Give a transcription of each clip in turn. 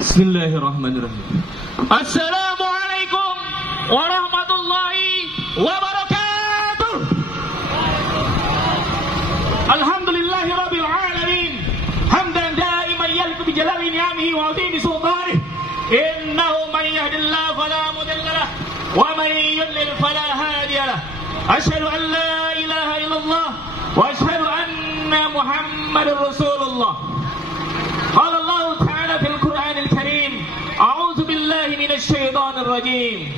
Bismillahirrahmanirrahim. Assalamualaikum warahmatullahi wabarakatuh. Alhamdulillahi rabbil alamin. Hamdan daiman yaliqu bi jalali ni'amihi wa 'azimi sultanihi. Innahu man yahdihillahu fala mudilla lahu wa man yudlil fala hadiya lahu. Asyhadu an la ilaha illallah wa asyhadu anna Muhammadar Rasulullah. Qala Allah Ta'ala fil Qur'anil Karim, a'udzu billahi minasy syaithanir rajim.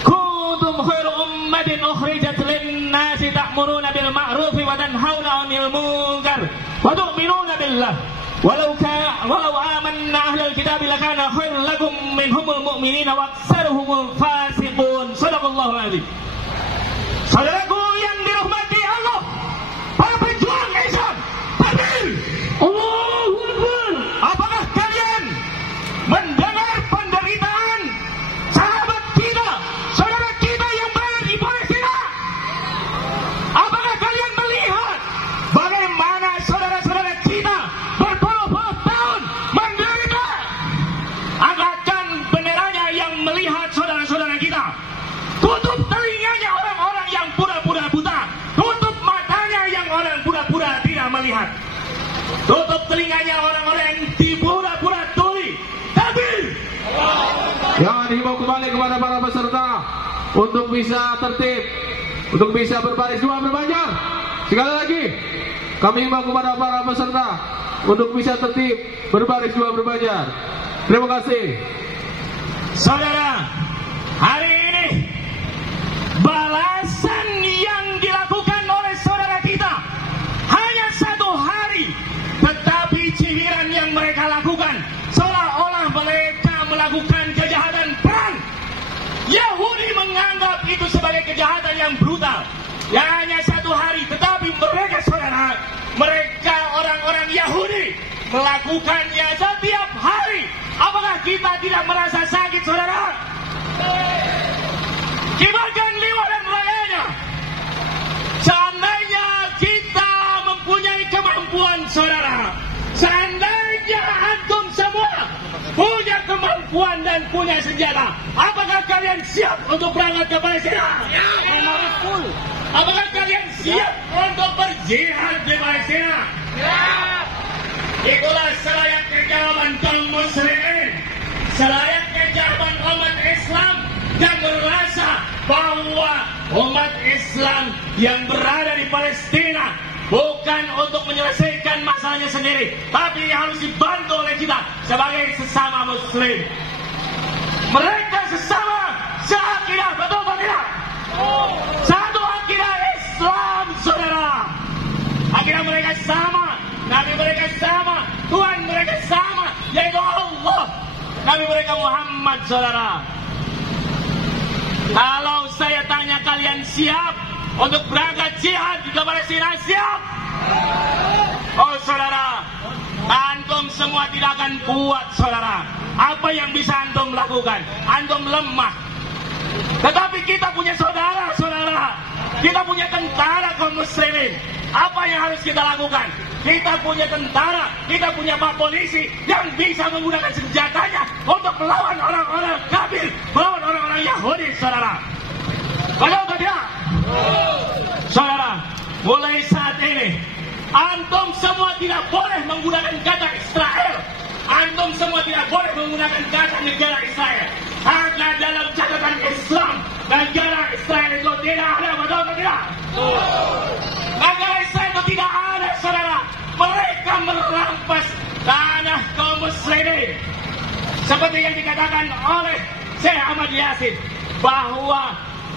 Kuntum khairu ummatin ukhrijat lin-nasi ta'muruna bil ma'rufi wa tanhauna 'anil munkar wa tu'minuna billah. Walau amanna ahlul kitab lakana khairan lakum minhumul mu'minina wa aktsaruhumul fasiqun. Shadaqallahul 'azim. Saudaraku yang dirahmati Allah, para pejuang Islam, takbir! Allahu Akbar! Apakah kalian mendengar penderitaan sahabat kita, saudara kita yang berada di Palestina? Apakah kalian melihat bagaimana saudara-saudara kita berpuluh-puluh tahun menderita? Angkatkan benderanya yang melihat saudara-saudara kita. Tutup telinganya orang-orang yang pura-pura buta. Tutup matanya yang orang pura-pura tidak melihat. Tutup telinganya orang-orang yang pura-pura tuli. Takbir! Yang dihimbau kembali kepada para peserta untuk bisa tertib, untuk bisa berbaris dua berbanjar. Sekali lagi, kami himbau kepada para peserta untuk bisa tertib, berbaris dua berbanjar. Terima kasih. Saudara, hari ini balasan yang dilakukan oleh saudara kita hanya satu hari, tetapi cibiran yang mereka lakukan seolah-olah mereka melakukan kejahatan perang. Yahudi menganggap itu sebagai kejahatan yang brutal. Ya, hanya satu hari, tetapi mereka saudara, mereka orang-orang Yahudi melakukannya setiap hari. Apakah kita tidak merasa sakit, saudara? Kibarkan liwa dan rayanya. Seandainya kita mempunyai kemampuan, saudara, seandainya antum semua punya kemampuan dan punya senjata, apakah kalian siap untuk berangkat ke Palestina? Apakah kalian siap untuk berjihad di Palestina? Itulah selayaknya jawaban kaum muslimin, selayaknya jawaban umat Islam yang merasa bahwa umat Islam yang berada di Palestina bukan untuk menyelesaikan masalahnya sendiri, tapi harus dibantu oleh kita sebagai sesama muslim. Mereka sesama seakidah, betul atau tidak? Satu akidah Islam, saudara. Akidah mereka sama, Nabi mereka sama, Tuhan mereka sama, yaitu Allah. Nabi mereka Muhammad, saudara. Kalau saya tanya kalian siap untuk berangkat jihad di Palestina, siap? Oh saudara, antum semua tidak akan kuat, saudara. Apa yang bisa antum lakukan? Antum lemah. Tetapi kita punya saudara-saudara, kita punya tentara kaum muslimin. Apa yang harus kita lakukan? Kita punya tentara, kita punya pak polisi yang bisa menggunakan senjatanya untuk melawan orang-orang kafir, melawan orang-orang Yahudi, saudara. Betul atau tidak? Saudara, mulai saat ini antum semua tidak boleh menggunakan kata Israel. Antum semua tidak boleh menggunakan kata negara Israel. Karena dalam catatan Islam, negara Israel itu tidak ada, betul atau tidak? Negara Israel itu tidak ada, saudara. Mereka merampas tanah kaum muslimin. Seperti yang dikatakan oleh Syekh Ahmad Yasin, bahwa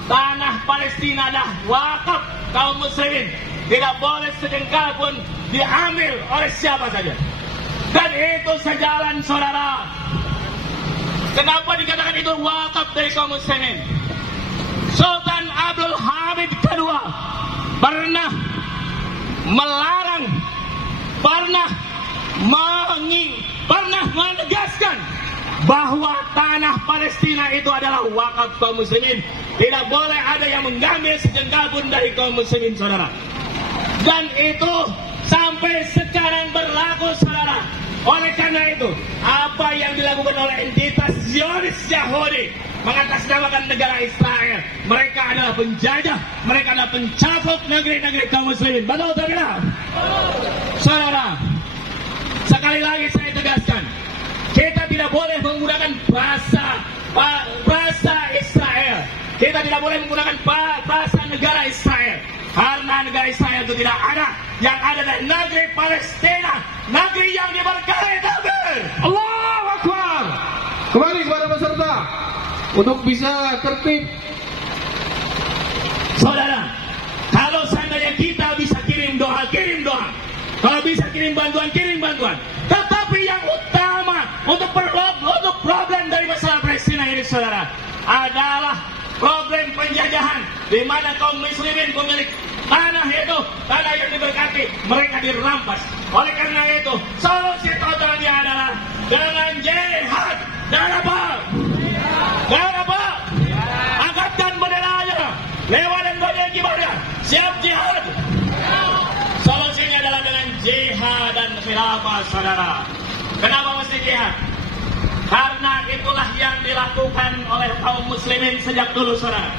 tanah Palestina adalah wakaf kaum muslimin. Tidak boleh sejengkal pun diambil oleh siapa saja. Dan itu sejalan, saudara. Kenapa dikatakan itu wakaf dari kaum muslimin? Sultan Abdul Hamid II pernah melarang, pernah menegaskan bahwa tanah Palestina itu adalah wakaf kaum muslimin. Tidak boleh ada yang mengambil sejengkal pun dari kaum muslimin, saudara. Dan itu sampai sekarang berlaku, saudara. Oleh karena itu, apa yang dilakukan oleh entitas Zionis Yahudi mengatasnamakan negara Israel, mereka adalah penjajah, mereka adalah pencapuk negeri-negeri kaum muslimin. Betul atau tidak? Saudara, sekali lagi saya tegaskan, kita tidak boleh menggunakan bahasa Israel. Kita tidak boleh menggunakan bahasa negara Israel, karena negara Israel itu tidak ada. Yang ada adalah negeri Palestina, negeri yang diberkahi. Takbir! Allahu Akbar. Kembali kepada peserta untuk bisa tertib. Saudara, kalau seandainya kita bisa kirim doa. Kalau bisa kirim bantuan. Tetapi yang utama untuk problem dari masalah Palestina ini, saudara, adalah problem penjajahan, di mana kaum muslimin pemilik tanah itu, tanah yang diberkati, mereka dirampas. Oleh karena itu, solusi totalnya adalah dengan jihad. Dan apa? Angkatkan benderanya, lewat dan bagian gimana? Siap jihad. Solusinya adalah dengan jihad dan khilafah, saudara. Kenapa mesti jihad? Karena itulah yang dilakukan oleh kaum muslimin sejak dulu, saudara.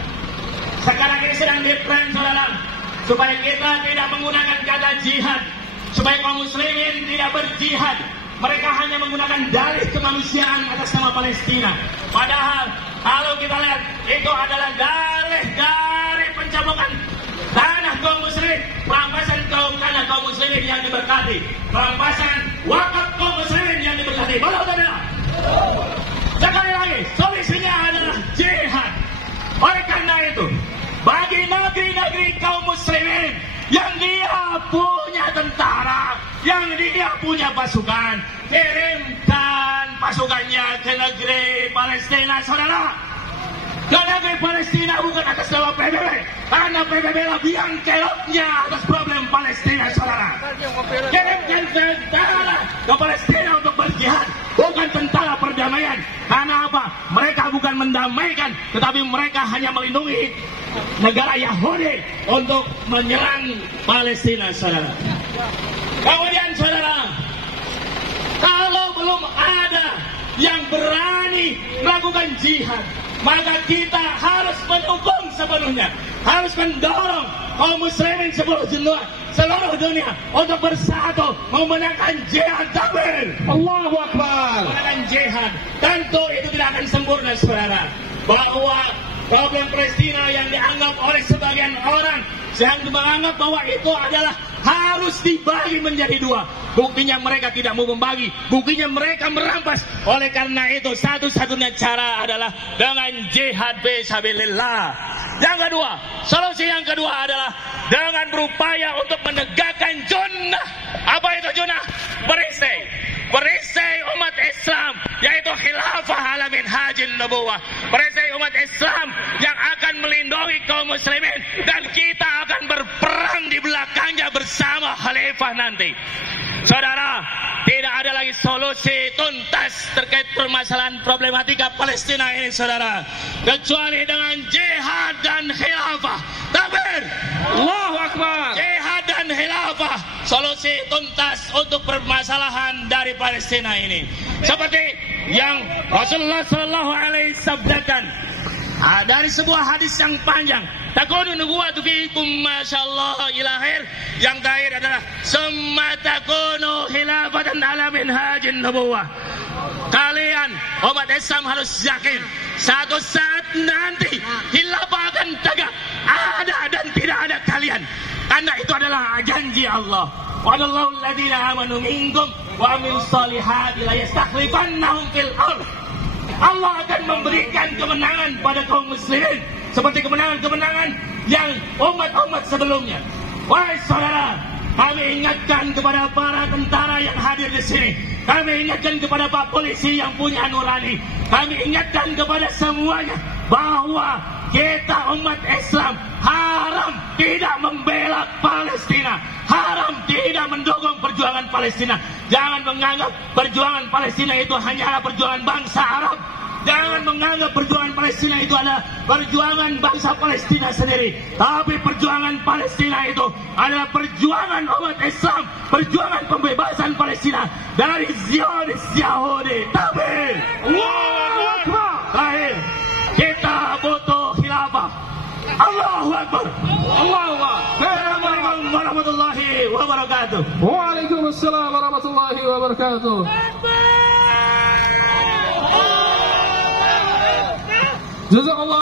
Sekarang ini sedang ditren, saudara, supaya kita tidak menggunakan kata jihad, supaya kaum muslimin tidak berjihad. Mereka hanya menggunakan dalih kemanusiaan atas nama Palestina. Padahal kalau kita lihat, itu adalah dalih dari pencabulan tanah kaum muslimin, perampasan tanah kaum muslimin yang diberkati, perampasan wakaf kaum muslimin yang diberkati. Sekali lagi, solusinya adalah jihad. Oleh karena itu, bagi negeri-negeri kaum muslimin yang dia punya tentara, yang dia punya pasukan, kirimkan pasukannya ke negeri Palestina, saudara. Ke negeri Palestina bukan atas nama PBB, karena PBB lah biang keloknya atas problem Palestina, saudara. Kirimkan tentara ke Palestina untuk berjihad, bukan tentara perdamaian. Karena apa? Mereka bukan mendamaikan, tetapi mereka hanya melindungi negara Yahudi untuk menyerang Palestina, saudara. Kemudian, saudara, kalau belum ada yang berani melakukan jihad, maka kita harus mendukung sepenuhnya, harus mendorong kaum muslimin seluruh dunia untuk bersatu memenangkan jihad. Takbir! Allahu Akbar. Memenangkan jihad. Tentu itu tidak akan sempurna, saudara. Bahwa problem Palestina yang dianggap oleh sebagian orang, yang menganggap bahwa itu adalah harus dibagi menjadi dua. Buktinya mereka tidak mau membagi, buktinya mereka merampas. Oleh karena itu, satu-satunya cara adalah dengan jihad fisabilillah. Yang kedua, solusi yang kedua adalah dengan berupaya untuk menegakkan junnah. Apa itu junnah? Perisai umat Islam, yaitu khilafah ala minhajin nubuwah. Perisai umat Islam yang akan melindungi kaum muslimin, dan kita akan berperang di belakangnya bersama khalifah nanti. Saudara, tidak ada lagi solusi tuntas terkait permasalahan problematika Palestina ini, saudara, kecuali dengan jihad dan khilafah. Takbir! Allahu Akbar. Jihad dan khilafah, solusi tuntas untuk permasalahan dari Palestina ini. Seperti yang Rasulullah Sallallahu Alaihi sabdakan dari sebuah hadis yang panjang, takunu nubuwatu fiikum masyaallah ila akhir. Yang terakhir adalah summa takunu khilafatan ala minhajin nubuwah. Kalian umat Islam harus yakin, satu saat nanti khilafah akan tegak, ada dan tidak ada kalian, karena itu adalah janji Allah. Wa'adallahu alladhina amanu minkum wa amilus solihati la yastakhlifannahum fil ardh. Allah akan memberikan kemenangan pada kaum muslimin seperti kemenangan-kemenangan yang umat-umat sebelumnya. Wahai saudara, kami ingatkan kepada para tentara yang hadir di sini, kami ingatkan kepada Pak Polisi yang punya nurani, kami ingatkan kepada semuanya bahwa kita umat Islam haram tidak membela Palestina, haram tidak mendukung perjuangan Palestina. Jangan menganggap perjuangan Palestina itu hanyalah perjuangan bangsa Arab. Jangan menganggap perjuangan Palestina itu adalah perjuangan bangsa Palestina sendiri. Tapi perjuangan Palestina itu adalah perjuangan umat Islam, perjuangan pembebasan Palestina dari Zionis Yahudi. Takbir! Allahu Akbar! Terakhir, kita butuh khilafah. Allahu Akbar! Allahu Akbar! Assalamualaikum warahmatullahi wabarakatuh. Waalaikumsalam warahmatullahi wabarakatuh. Jazakallah.